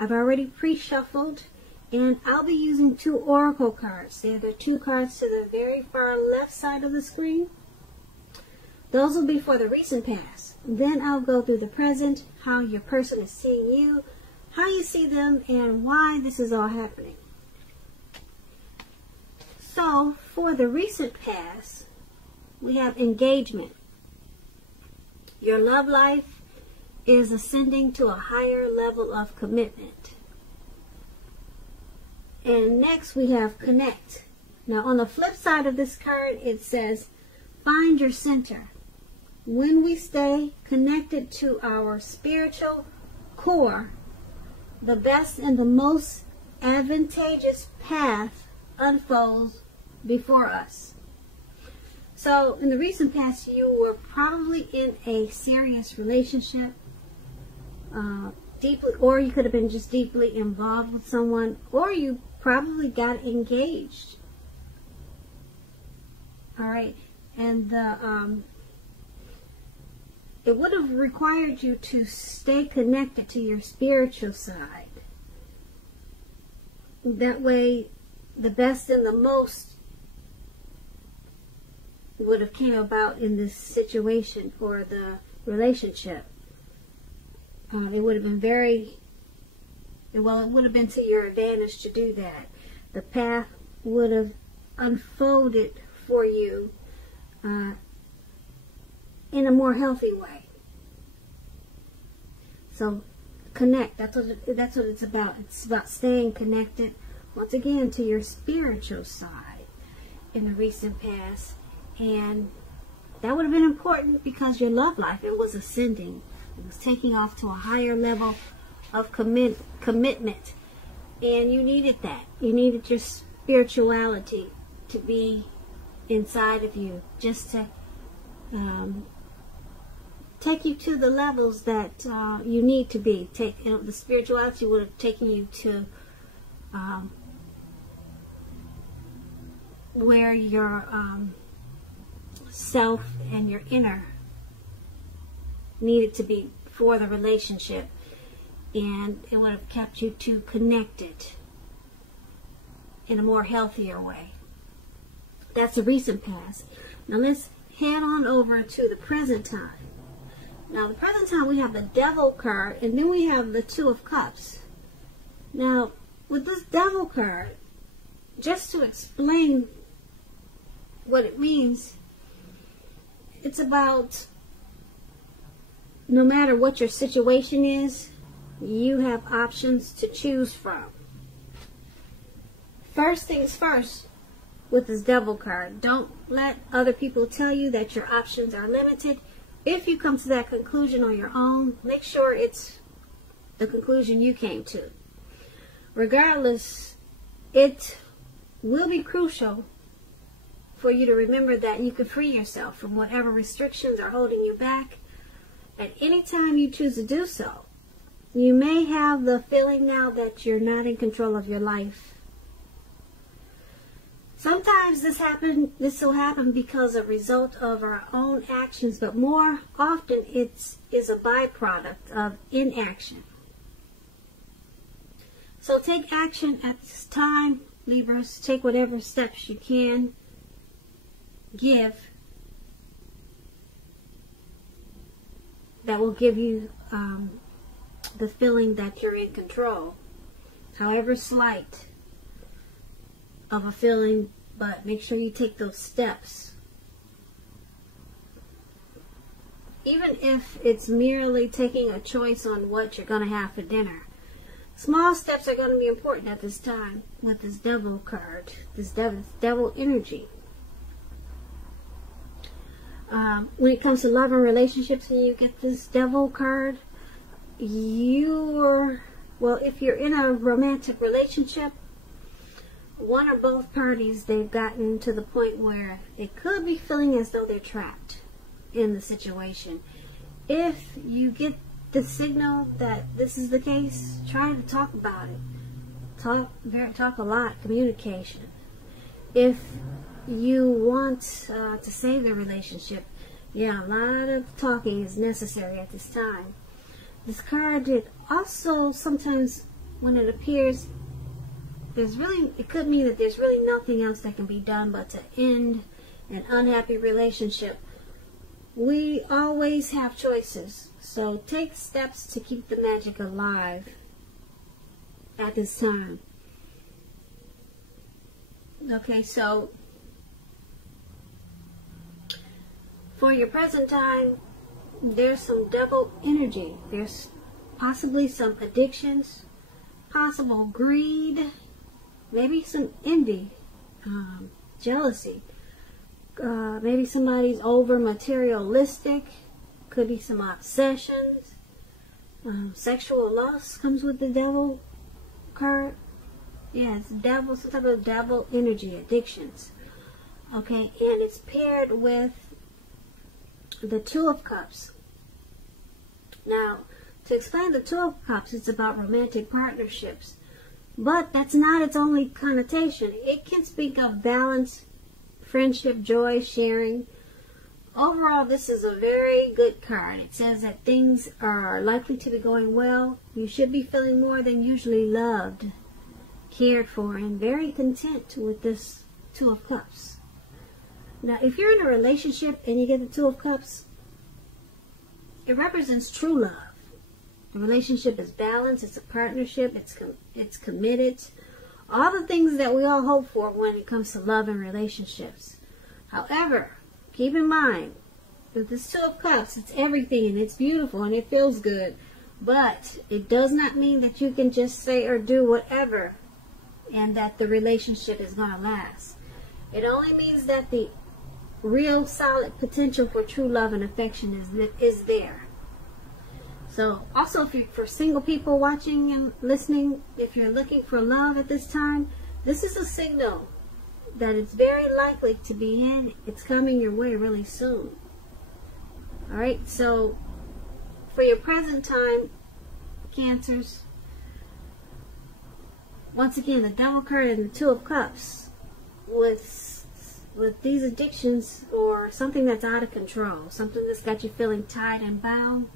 I've already pre-shuffled, and I'll be using 2 oracle cards. They're the 2 cards to the very far left side of the screen. Those will be for the recent past. Then I'll go through the present, how your person is seeing you, how you see them, and why this is all happening. So, for the recent past, we have engagement. Your love life is ascending to a higher level of commitment. And next we have connect. Now on the flip side of this card, it says find your center. When we stay connected to our spiritual core, the best and the most advantageous path unfolds before us. So in the recent past, you were probably in a serious relationship, deeply, or you could have been just deeply involved with someone, or you probably got engaged. All right, and it would have required you to stay connected to your spiritual side. That way, the best and the most would have came about in this situation or the relationship. It would have been it would have been to your advantage to do that. The path would have unfolded for you in a more healthy way. So connect. That's what it's about. It's about staying connected once again to your spiritual side in the recent past. And that would have been important because your love life, it was ascending. It was taking off to a higher level of commitment. And you needed that. You needed your spirituality to be inside of you, just to take you to the levels that you need to be. The spirituality would have taken you to where your self and your inner needed to be for the relationship, and it would have kept you two connected in a more healthier way. That's the recent past. Now let's head on over to the present time. Now the present time, we have the Devil card, and then we have the Two of Cups. Now with this Devil card, just to explain what it means, it's about no matter what your situation is, you have options to choose from. First things first, with this Devil card, don't let other people tell you that your options are limited. If you come to that conclusion on your own, make sure it's the conclusion you came to. Regardless, it will be crucial for you to remember that you can free yourself from whatever restrictions are holding you back at any time you choose to do so. You may have the feeling now that you're not in control of your life. Sometimes this will happen because a result of our own actions, but more often it is a byproduct of inaction. So take action at this time, Libras. Take whatever steps you can give that will give you the feeling that you're in control, however slight of a feeling, but make sure you take those steps. Even if it's merely taking a choice on what you're going to have for dinner. Small steps are going to be important at this time with this Devil card, this devil energy. When it comes to love and relationships, and you get this Devil card, if you're in a romantic relationship, one or both parties, they've gotten to the point where they could be feeling as though they're trapped in the situation. If you get the signal that this is the case, try to talk about it. Talk a lot, communication. If you want to save the relationship, yeah, a lot of talking is necessary at this time. This card, it also sometimes when it appears, it could mean that there's really nothing else that can be done but to end an unhappy relationship. We always have choices, so take steps to keep the magic alive at this time. Okay, so for your present time, there's some double energy. There's possibly some addictions, possible greed, maybe some envy, jealousy. Maybe somebody's over materialistic. Could be some obsessions. Sexual lust comes with the devil card. Yeah, it's devil, some type of devil energy, addictions. Okay, and it's paired with the Two of Cups. Now, to explain the Two of Cups, it's about romantic partnerships. But that's not its only connotation. It can speak of balance, friendship, joy, sharing. Overall, this is a very good card. It says that things are likely to be going well. You should be feeling more than usually loved, cared for, and very content with this Two of Cups. Now, if you're in a relationship and you get the Two of Cups, it represents true love. The relationship is balanced, it's a partnership, it's committed. All the things that we all hope for when it comes to love and relationships. However, keep in mind, with this Two of Cups, it's everything and it's beautiful and it feels good. But it does not mean that you can just say or do whatever and that the relationship is going to last. It only means that the real solid potential for true love and affection is there. So also, if you're for single people watching and listening, if you're looking for love at this time, this is a signal that it's very likely to be in. It's coming your way really soon. Alright, so for your present time, Cancers, once again, the Devil card and the Two of Cups. With these addictions or something that's out of control, something that's got you feeling tied and bound,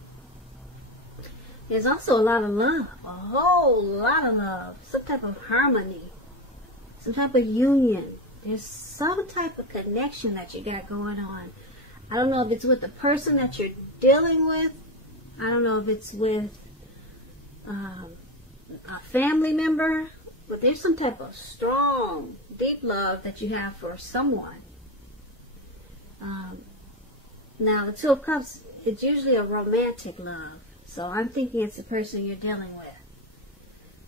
there's also a lot of love, a whole lot of love, some type of harmony, some type of union. There's some type of connection that you got going on. I don't know if it's with the person that you're dealing with. I don't know if it's with a family member, but there's some type of strong, deep love that you have for someone. Now, the Two of Cups, it's usually a romantic love. So I'm thinking it's the person you're dealing with.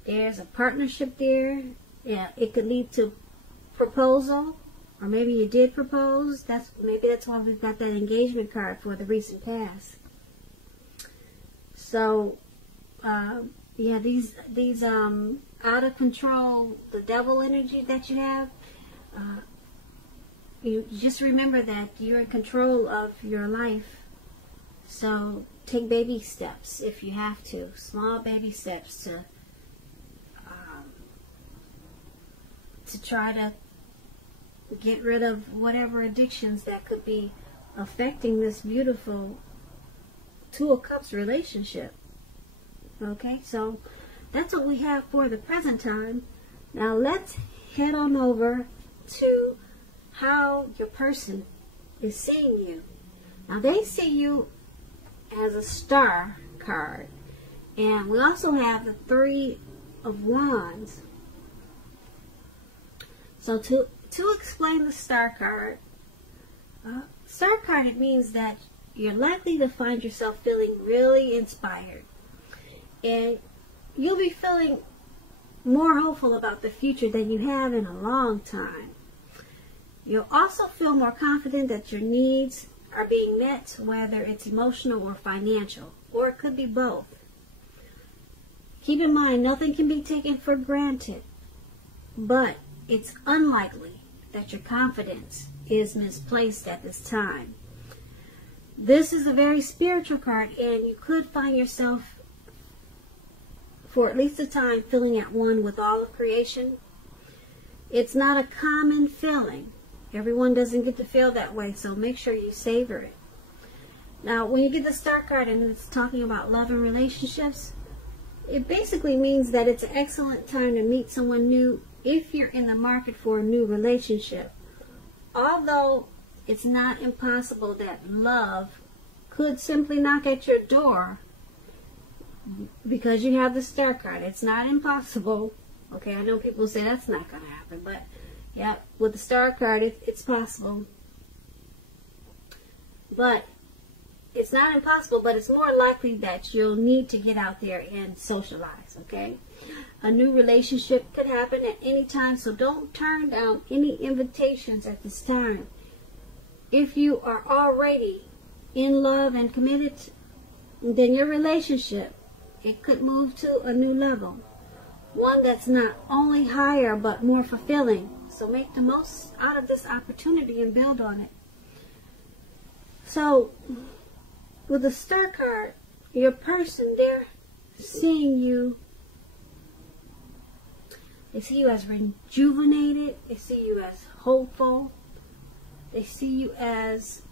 There's a partnership there. Yeah, it could lead to proposal, or maybe you did propose. Maybe that's why we've got that engagement card for the recent past. So, yeah, these out of control, the devil energy that you have. You just remember that you're in control of your life. So take baby steps if you have to, small baby steps to try to get rid of whatever addictions that could be affecting this beautiful Two of Cups relationship. Okay, so that's what we have for the present time. Now let's head on over to how your person is seeing you. Now they see you as a Star card, and we also have the Three of Wands. So to explain the Star card, it means that you're likely to find yourself feeling really inspired, and you'll be feeling more hopeful about the future than you have in a long time. You'll also feel more confident that your needs are being met, whether it's emotional or financial, or it could be both. Keep in mind, nothing can be taken for granted, but it's unlikely that your confidence is misplaced at this time. This is a very spiritual card, and you could find yourself, for at least a time, feeling at one with all of creation. It's not a common feeling. Everyone doesn't get to feel that way, so make sure you savor it. Now, when you get the Star card and it's talking about love and relationships, it basically means that it's an excellent time to meet someone new if you're in the market for a new relationship. Although it's not impossible that love could simply knock at your door because you have the Star card. It's not impossible. Okay, I know people say that's not going to happen, but yeah, with the Star card, it's possible. But it's not impossible, but it's more likely that you'll need to get out there and socialize, okay? A new relationship could happen at any time, so don't turn down any invitations at this time. If you are already in love and committed, then your relationship, it could move to a new level. One that's not only higher, but more fulfilling. So make the most out of this opportunity and build on it. So, with the Star card, your person, they're seeing you. They see you as rejuvenated. They see you as hopeful. They see you as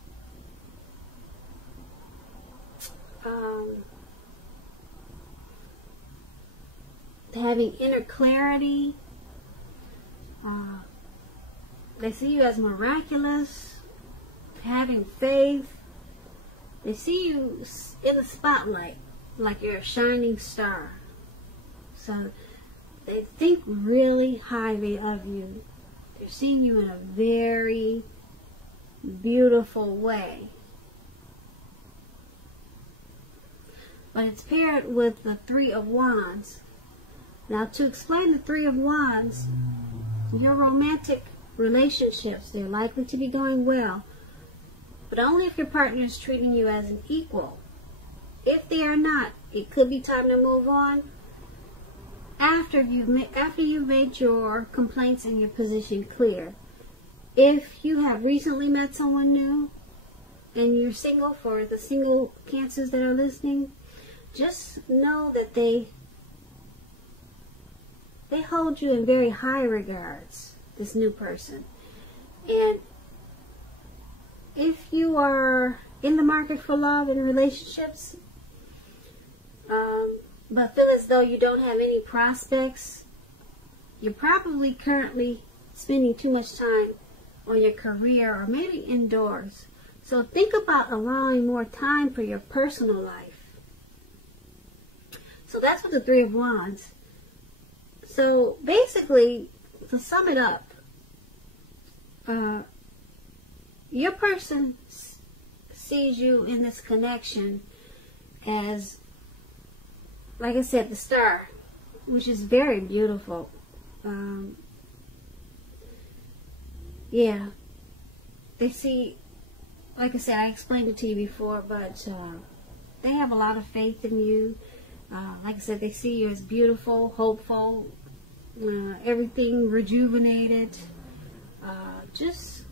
having inner clarity. They see you as miraculous, having faith. They see you in the spotlight like you're a shining star. So they think really highly of you. They're seeing you in a very beautiful way. But it's paired with the Three of Wands. Now, to explain the Three of Wands, your romantic relationships, they're likely to be going well, but only if your partner is treating you as an equal. If they are not, it could be time to move on after you've made your complaints and your position clear. If you have recently met someone new and you're single, for the single Cancers that are listening, just know that they hold you in very high regards, this new person. And if you are in the market for love and relationships, but feel as though you don't have any prospects, you're probably currently spending too much time on your career or maybe indoors. So think about allowing more time for your personal life. So that's what the Three of Wands. So basically, to sum it up, your person sees you in this connection as, like I said, the Star, which is very beautiful. Yeah, they see, like I said, I explained it to you before, but they have a lot of faith in you. Like I said, they see you as beautiful, hopeful, everything rejuvenated, just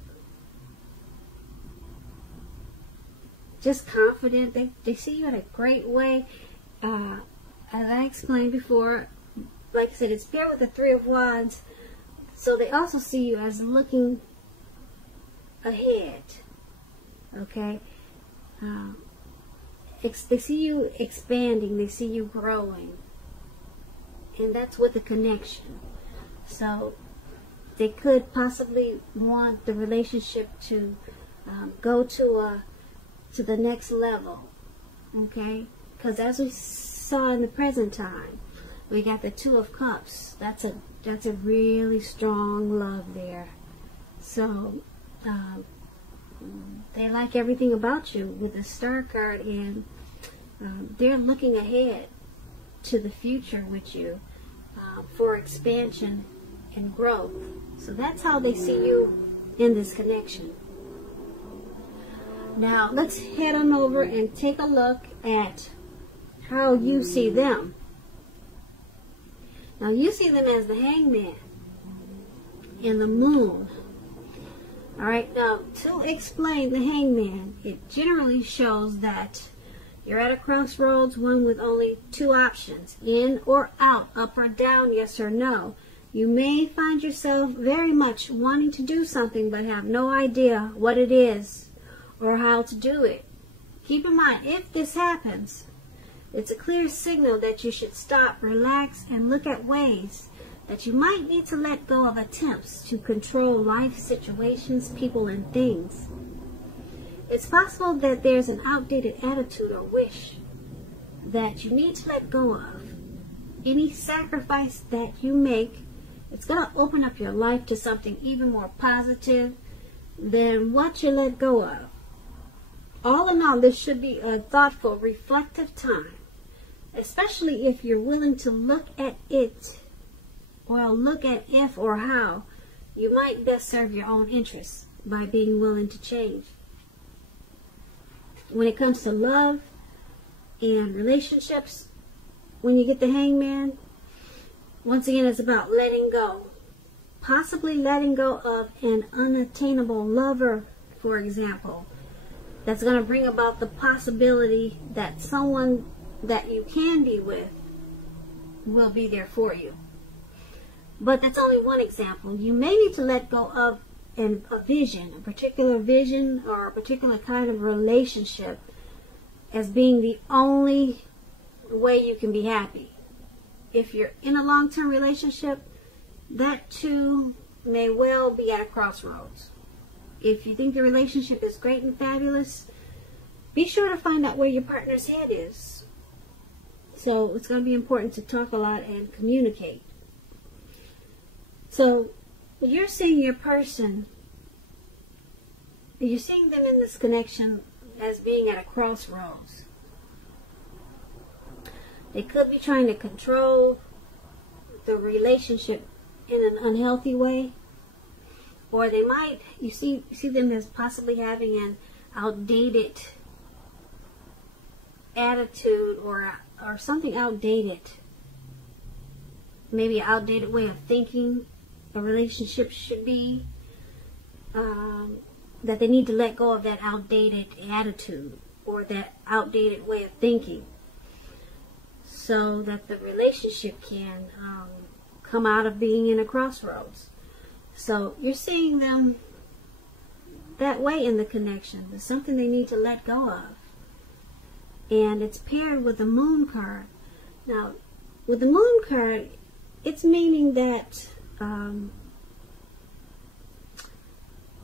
confident. They see you in a great way. As I explained before, like I said, it's paired with the Three of Wands, so they also see you as looking ahead. Okay? They see you expanding, they see you growing, and that's with the connection. So they could possibly want the relationship to go to the next level. Okay? Because as we saw in the present time, we got the Two of Cups. That's a really strong love there. So they like everything about you with the Star card, and they're looking ahead to the future with you for expansion and growth. So that's how they see you in this connection. Now let's head on over and take a look at how you see them. Now you see them as the Hangman and the Moon. Alright, now to explain the Hangman, it generally shows that you're at a crossroads, one with only two options, in or out, up or down, yes or no. You may find yourself very much wanting to do something but have no idea what it is or how to do it. Keep in mind, if this happens, It's a clear signal that you should stop, relax, and look at ways that you might need to let go of attempts to control life situations, people, and things. It's possible that there's an outdated attitude or wish that you need to let go of. Any sacrifice that you make, it's going to open up your life to something even more positive than what you let go of. All in all, this should be a thoughtful, reflective time, especially if you're willing to look at it, or look at if or how you might best serve your own interests by being willing to change. When it comes to love and relationships, when you get the Hangman, once again, it's about letting go. Possibly letting go of an unattainable lover, for example, that's going to bring about the possibility that someone that you can be with will be there for you. But that's only one example. You may need to let go of a vision, a particular vision or a particular kind of relationship as being the only way you can be happy. If you're in a long-term relationship, that too may well be at a crossroads. If you think the relationship is great and fabulous, be sure to find out where your partner's head is. So it's going to be important to talk a lot and communicate. So you're seeing your person, you're seeing them in this connection as being at a crossroads. They could be trying to control the relationship in an unhealthy way, or they might, you see them as possibly having an outdated attitude or something outdated, maybe an outdated way of thinking a relationship should be, that they need to let go of that outdated attitude or that outdated way of thinking, so that the relationship can come out of being in a crossroads. So you're seeing them that way in the connection. There's something they need to let go of. And it's paired with the Moon card. Now, with the Moon card, it's meaning that now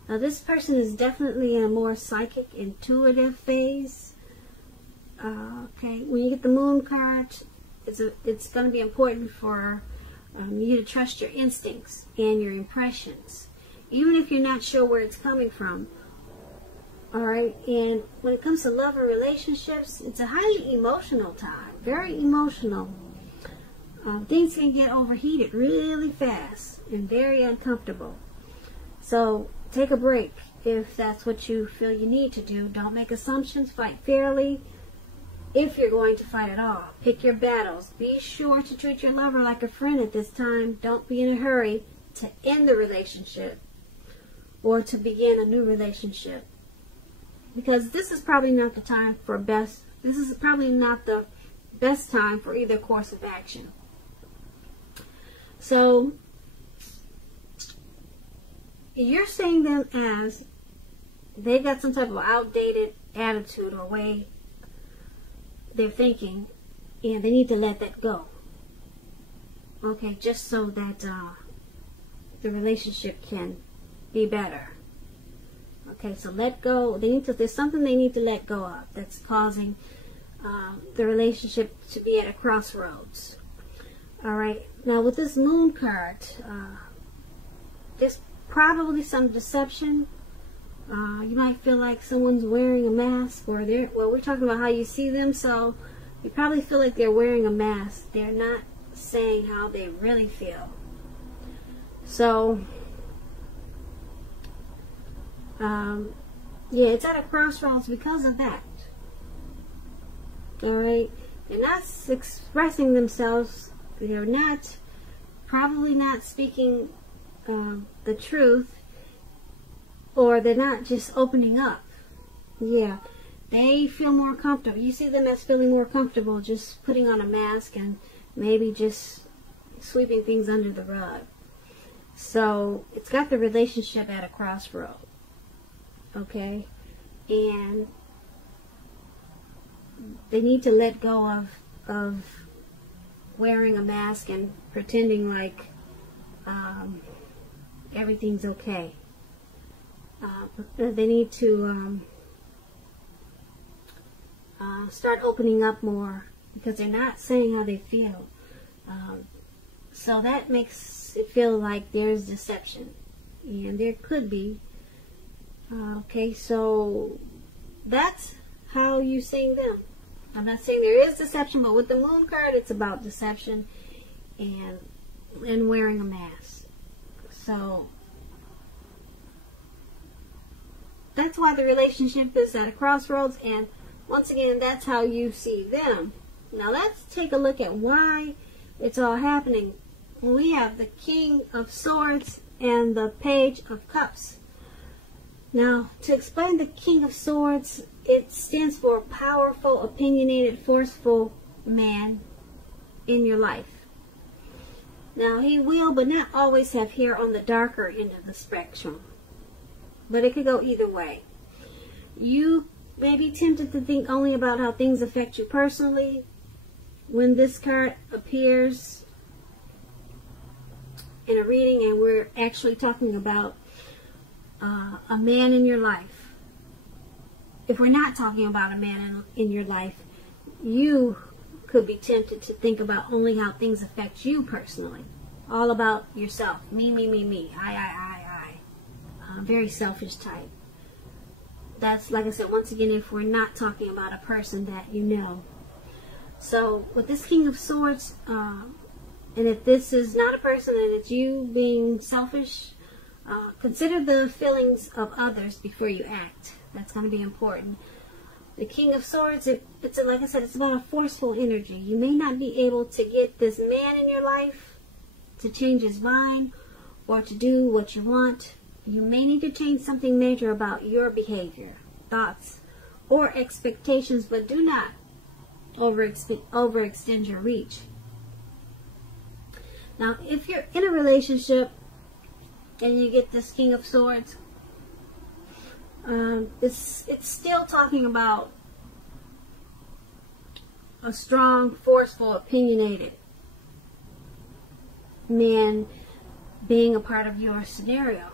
this person is definitely in a more psychic, intuitive phase. Okay, when you get the Moon card, it's going to be important for you to trust your instincts and your impressions, even if you're not sure where it's coming from. Alright, and when it comes to love and relationships, it's a highly emotional time, very emotional. Things can get overheated really fast and very uncomfortable. So take a break if that's what you feel you need to do. Don't make assumptions, fight fairly. If you're going to fight at all, pick your battles. Be sure to treat your lover like a friend at this time. Don't be in a hurry to end the relationship or to begin a new relationship, because this is probably not the time for this is probably not the best time for either course of action. So you're seeing them as they've got some type of outdated attitude or way they're thinking, and they need to let that go. Okay, just so that the relationship can be better. Okay, so let go. There's something they need to let go of that's causing the relationship to be at a crossroads. All right. Now with this Moon card, there's probably some deception. You might feel like someone's wearing a mask, or we're talking about how you see them, so you probably feel like they're wearing a mask. They're not saying how they really feel. So, yeah, it's at a crossroads because of that. Alright? They're not expressing themselves. They're probably not speaking the truth. Or they're not just opening up. Yeah, they feel more comfortable. You see them as feeling more comfortable just putting on a mask and maybe just sweeping things under the rug. So it's got the relationship at a crossroad. Okay? And they need to let go of wearing a mask and pretending like everything's okay. They need to start opening up more, because they're not saying how they feel. So that makes it feel like there's deception, and there could be. Okay, so that's how you seeing them. I'm not saying there is deception, but with the moon card, it's about deception and wearing a mask. So that's why the relationship is at a crossroads, and once again, that's how you see them. Now let's take a look at why it's all happening. We have the King of Swords and the Page of Cups. Now, to explain the King of Swords, it stands for a powerful, opinionated, forceful man in your life. Now, he will, but not always, have hair on the darker end of the spectrum. But it could go either way. You may be tempted to think only about how things affect you personally. When this card appears in a reading, and we're actually talking about a man in your life. If we're not talking about a man in your life, you could be tempted to think about only how things affect you personally. All about yourself. Me, me, me, me. I. Very selfish type. That's, like I said, once again, if we're not talking about a person that you know. So, with this King of Swords, and if this is not a person and it's you being selfish, consider the feelings of others before you act. That's going to be important. The King of Swords, it's like I said, it's about a forceful energy. You may not be able to get this man in your life to change his mind or to do what you want. You may need to change something major about your behavior, thoughts, or expectations, but do not overextend your reach. Now, if you're in a relationship and you get this King of Swords, it's still talking about a strong, forceful, opinionated man being a part of your scenario.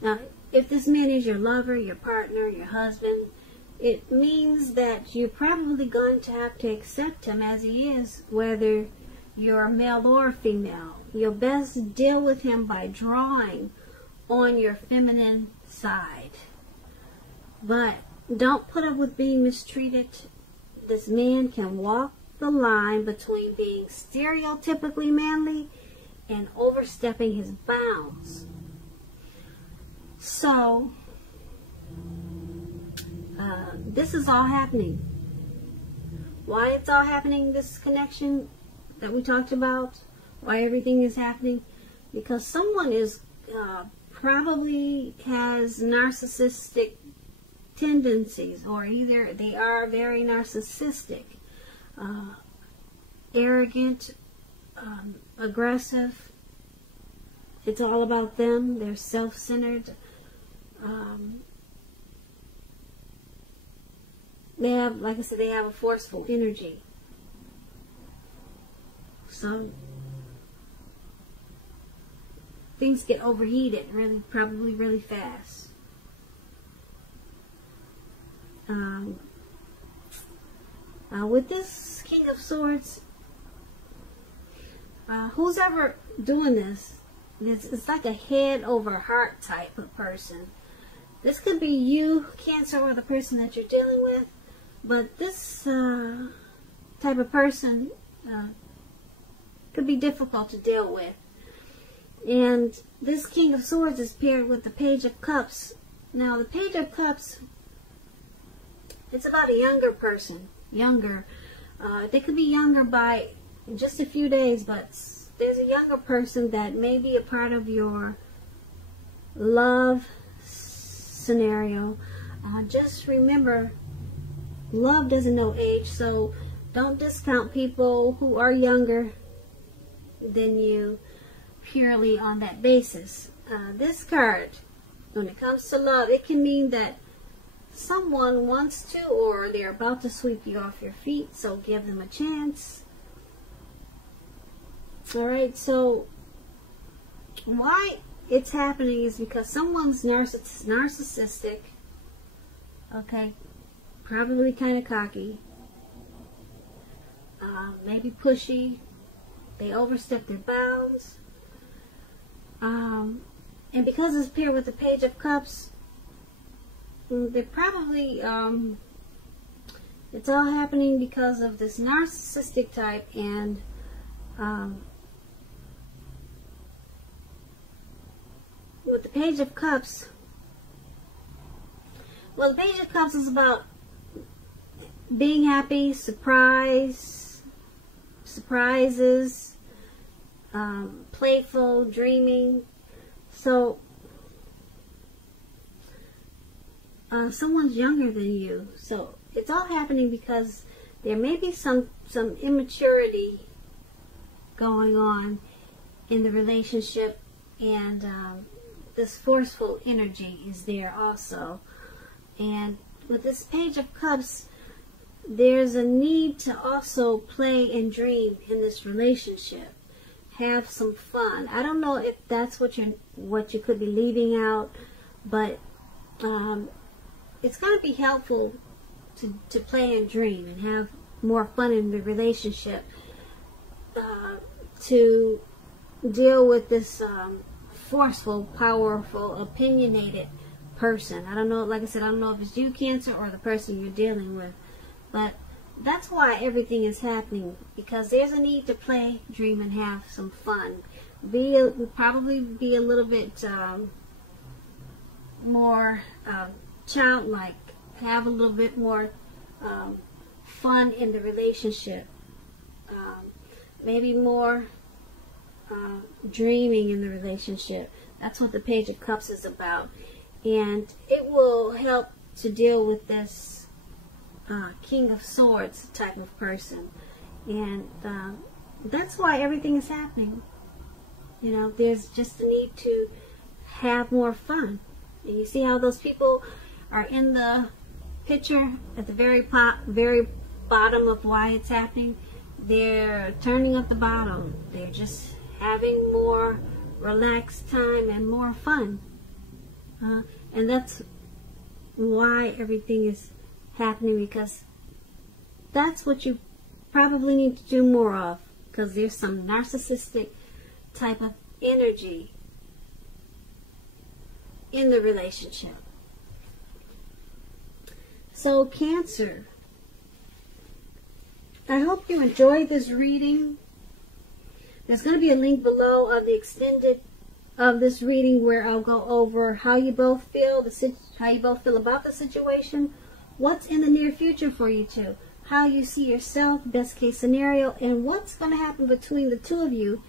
Now, if this man is your lover, your partner, your husband, it means that you're probably going to have to accept him as he is, whether you're male or female. You'll best deal with him by drawing on your feminine side. But don't put up with being mistreated. This man can walk the line between being stereotypically manly and overstepping his bounds. So, this is all happening. Why it's all happening, this connection that we talked about, why everything is happening, because someone is probably has narcissistic tendencies, or either they are very narcissistic, arrogant, aggressive. It's all about them. They're self-centered. They have, like I said, they have a forceful energy. So things get overheated probably really fast. With this King of Swords, who's ever doing this, it's like a head over heart type of person. This could be you, Cancer, or the person that you're dealing with. But this type of person could be difficult to deal with. And this King of Swords is paired with the Page of Cups. Now, the Page of Cups, it's about a younger person. Younger. They could be younger by just a few days, but there's a younger person that may be a part of your love scenario. Just remember, love doesn't know age, so don't discount people who are younger than you purely on that basis. This card, when it comes to love, it can mean that someone wants to, or they're about to sweep you off your feet, so give them a chance. Alright, so why it's happening is because someone's narcissistic, okay, probably kind of cocky, maybe pushy, they overstep their bounds, and because it's paired with the Page of Cups, they're probably, it's all happening because of this narcissistic type, and with the Page of Cups, well, the Page of Cups is about being happy, surprises, playful, dreaming. So someone's younger than you, so it's all happening because there may be some immaturity going on in the relationship, and this forceful energy is there also. And with this Page of Cups, there's a need to also play and dream in this relationship. Have some fun. I don't know if that's what you could be leaving out, but it's going to be helpful to play and dream and have more fun in the relationship, to deal with this forceful, powerful, opinionated person. I don't know, like I said, I don't know if it's you, Cancer, or the person you're dealing with, but that's why everything is happening, because there's a need to play, dream, and have some fun. Probably be a little bit more childlike, have a little bit more fun in the relationship, maybe more dreaming in the relationship. That's what the Page of Cups is about, and it will help to deal with this King of Swords type of person, and that's why everything is happening. You know, there's just a need to have more fun. And you see how those people are in the picture at the very bottom of why it's happening. They're turning up the bottom. They're just having more relaxed time and more fun, and that's why everything is happening, because that's what you probably need to do more of, because there's some narcissistic type of energy in the relationship. So Cancer, I hope you enjoyed this reading. There's going to be a link below of the extended of this reading where I'll go over how you both feel, about the situation, what's in the near future for you two, how you see yourself, best case scenario, and what's going to happen between the two of you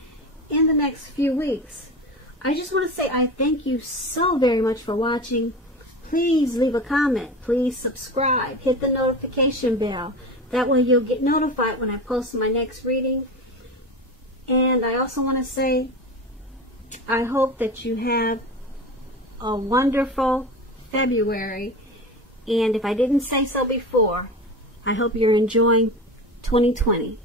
in the next few weeks. I just want to say I thank you so very much for watching. Please leave a comment. Please subscribe. Hit the notification bell. That way you'll get notified when I post my next reading. And I also want to say I hope that you have a wonderful February. And if I didn't say so before, I hope you're enjoying 2020.